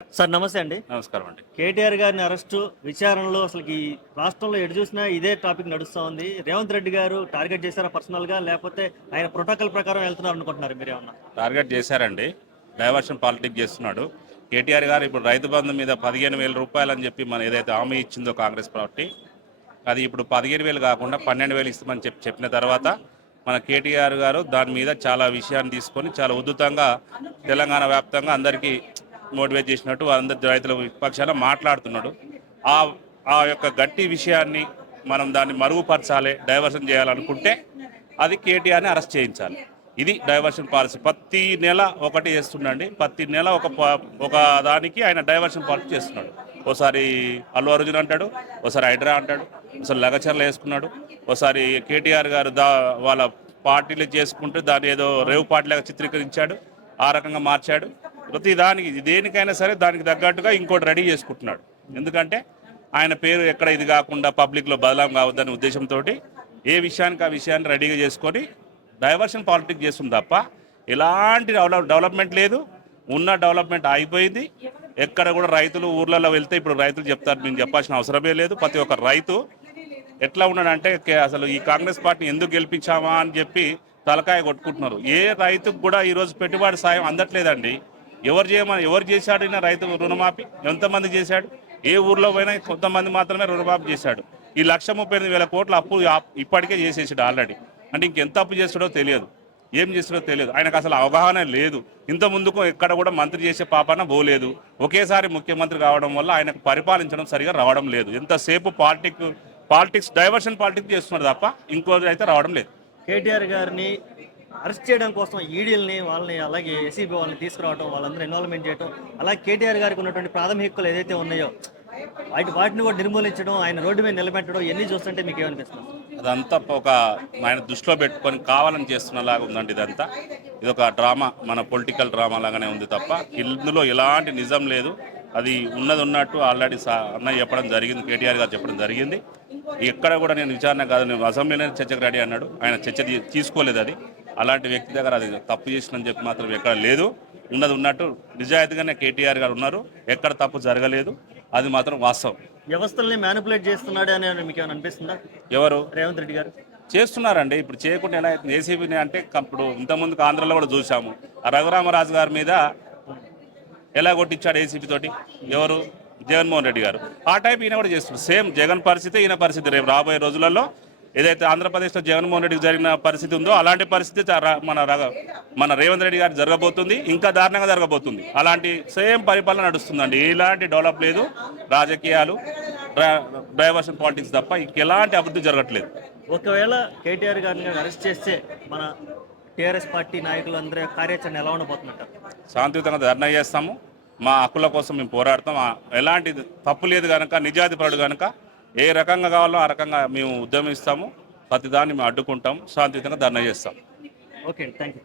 Sir నమస్తే అండి. నమస్కారం అండి. కేటీఆర్ గారిని అరెస్టు విచారణలో అసలుకి ఈ రాష్ట్రంలో ఎటు చూసినా ఇదే టాపిక్ నడుస్తా ఉంది. రేవంత్ రెడ్డి గారు టార్గెట్ చేశారా పర్సనల్‌గా? లేపోతే ఆయన ప్రోటోకాల్ ప్రకారం వెళ్తున్నారు అనుకుంటున్నారా మీరేమన్నా? టార్గెట్ చేశారండి. డైవర్షన్ పాలిటిక్స్ చేస్తున్నాడు. కేటీఆర్ గారు ఇప్పుడు రైతు బంధు మీద 15,000 అని చెప్పి మన ఏదైతే హామీ ఇచ్చిందో కాంగ్రెస్ పార్టీ, అది ఇప్పుడు 15,000 కాకుండా 12,000 ఇస్తామని చెప్పిన తర్వాత మన కేటీఆర్ గారు దాని మీద చాలా విషయాన్ని తీసుకొని చాలా ఉద్ధృతంగా తెలంగాణ వ్యాప్తంగా అందరికీ మోటివేట్ చేసినట్టు అందరి రైతుల పక్షాన మాట్లాడుతున్నాడు. ఆ ఆ యొక్క గట్టి విషయాన్ని మనం దాన్ని మరుగుపరచాలి, డైవర్షన్ చేయాలనుకుంటే అది కేటీఆర్ని అరెస్ట్ చేయించాలి. ఇది డైవర్షన్ పాలసీ. ప్రతి నెల ఒకటి చేస్తుండండి. ప్రతి నెల ఒక దానికి ఆయన డైవర్షన్ పాలసీ చేస్తున్నాడు. ఓసారి అల్లు అర్జున్ అంటాడు, ఓసారి హైడ్రా అంటాడు, ఒకసారి లగచర్లు వేసుకున్నాడు, ఒకసారి కేటీఆర్ గారు వాళ్ళ పార్టీలు చేసుకుంటూ దాన్ని ఏదో రేవు పార్టీలాగా చిత్రీకరించాడు, ఆ రకంగా మార్చాడు. ప్రతి దానికి దేనికైనా సరే దానికి తగ్గట్టుగా ఇంకోటి రెడీ చేసుకుంటున్నాడు. ఎందుకంటే ఆయన పేరు ఎక్కడ ఇది కాకుండా పబ్లిక్లో బదలాం కావద్దనే ఉద్దేశంతో ఏ విషయానికి ఆ విషయాన్ని రెడీగా చేసుకొని డైవర్షన్ పాలిటిక్స్ చేస్తుంది తప్ప ఎలాంటి డెవలప్మెంట్ లేదు. ఉన్న డెవలప్మెంట్ ఆగిపోయింది. ఎక్కడ కూడా రైతులు ఊర్లలో వెళ్తే ఇప్పుడు రైతులు చెప్తారు, మేము చెప్పాల్సిన అవసరమే లేదు. ప్రతి ఒక్క రైతు ఎట్లా ఉన్నాడంటే అసలు ఈ కాంగ్రెస్ పార్టీని ఎందుకు గెలిపించామా అని చెప్పి తలకాయ కొట్టుకుంటున్నారు. ఏ రైతుకు కూడా ఈరోజు పెట్టుబడి సాయం అందట్లేదండి. ఎవరు చేశాడు ఈయన రైతు రుణమాఫీ? ఎంతమంది చేశాడు? ఏ ఊర్లో పోయినా కొంతమంది మాత్రమే రుణమాఫీ చేశాడు. ఈ 138,000 కోట్ల అప్పు ఇప్పటికే చేసేసాడు ఆల్రెడీ. అంటే ఇంకెంత అప్పు చేస్తాడో తెలియదు, ఏం చేస్తాడో తెలియదు. ఆయనకు అసలు అవగాహన లేదు. ఇంత ముందుకు ఎక్కడ కూడా మంత్రి చేసే పాపాన పోలేదు. ఒకేసారి ముఖ్యమంత్రి కావడం వల్ల ఆయనకు పరిపాలించడం సరిగా రావడం లేదు. ఎంతసేపు పాలిటిక్స్ డైవర్షన్ పాలిటిక్స్ చేస్తున్నారు తప్ప ఇంకోటి అయితే రావడం లేదు. కేటీఆర్ గారిని అరెస్ట్ చేయడం కోసం ఈడీలని వాళ్ళని అలాగే ఏసీబీ వాళ్ళని తీసుకురావడం, వాళ్ళందరూ ఇన్వాల్వ్మెంట్ చేయడం, అలాగే కేటీఆర్ గారికి ఉన్నటువంటి ప్రాథమిక హక్కులు ఏదైతే ఉన్నాయో వాటిని కూడా నిర్మూలించడం, ఆయన రోడ్డు మీద నిలబెట్టడం ఇవన్నీ చూస్తుంటే మీకు ఏమనిపిస్తుంది? అదంతా ఒక ఆయన దృష్టిలో పెట్టుకొని కావాలని చేస్తున్నలాగా ఉందండి. ఇదంతా ఇది ఒక డ్రామా, మన పొలిటికల్ డ్రామా లాగానే ఉంది తప్ప ఇందులో ఎలాంటి నిజం లేదు. అది ఉన్నది ఉన్నట్టు ఆల్రెడీ అన్నయ్య చెప్పడం జరిగింది, కేటీఆర్ గారు చెప్పడం జరిగింది. ఎక్కడ కూడా నేను విచారణ కాదు, నేను అసెంబ్లీనే చర్చకు రెడీ అన్నాడు. ఆయన చర్చ తీసుకోలేదు. అది అలాంటి వ్యక్తి దగ్గర అది తప్పు చేసినని చెప్పి మాత్రం ఎక్కడ లేదు. ఉన్నది ఉన్నట్టు నిజాయితీగానే కేటీఆర్ గారు ఉన్నారు. ఎక్కడ తప్పు జరగలేదు. అది మాత్రం వాస్తవం. వ్యవస్థల్ని మ్యానిపులేట్ చేస్తున్నాడు అని మీకు ఏమైనా అనిపిస్తుందా? ఎవరు? రేవంత్ రెడ్డి గారు చేస్తున్నారండి. ఇప్పుడు చేయకుండా ఎలా ఏసీబీని అంటే ఇప్పుడు ఇంతకుముందుకు ఆంధ్రలో కూడా చూసాము. ఆ రఘురామరాజు గారి మీద ఎలా కొట్టించాడు ఏసీబీ తోటి? ఎవరు? జగన్మోహన్ రెడ్డి గారు. ఆ టైప్ ఈయన కూడా చేస్తున్నాడు. సేమ్ జగన్ పరిస్థితి ఈయన పరిస్థితి. రేపు రాబోయే రోజులలో ఏదైతే ఆంధ్రప్రదేశ్లో జగన్మోహన్ రెడ్డికి జరిగిన పరిస్థితి ఉందో అలాంటి పరిస్థితి మన రేవంత్ రెడ్డి గారు జరగబోతుంది. ఇంకా దారుణంగా జరగబోతుంది. అలాంటి సేమ్ పరిపాలన నడుస్తుందండి. ఎలాంటి డెవలప్ లేదు. రాజకీయాలు, డైవర్షన్ పాలిటిక్స్ తప్ప ఇంకెలాంటి అభివృద్ధి జరగట్లేదు. ఒకవేళ కేటీఆర్ గారిని అరెస్ట్ చేస్తే మన టీఆర్ఎస్ పార్టీ నాయకులు అందరూ కార్యాచరణ ఎలా ఉండబోతున్నట్టు? శాంతియుతంగా ధర్నా చేస్తాము. మా హక్కుల కోసం మేము పోరాడతాం. ఎలాంటి తప్పు లేదు కనుక, నిజాధిపరుడు కనుక ఏ రకంగా కావాలో ఆ రకంగా మేము ఉద్యమిస్తాము. ప్రతిదాన్ని మేము అడ్డుకుంటాము. శాంతియుతంగా ధర్నా చేస్తాం. Okay, thank you.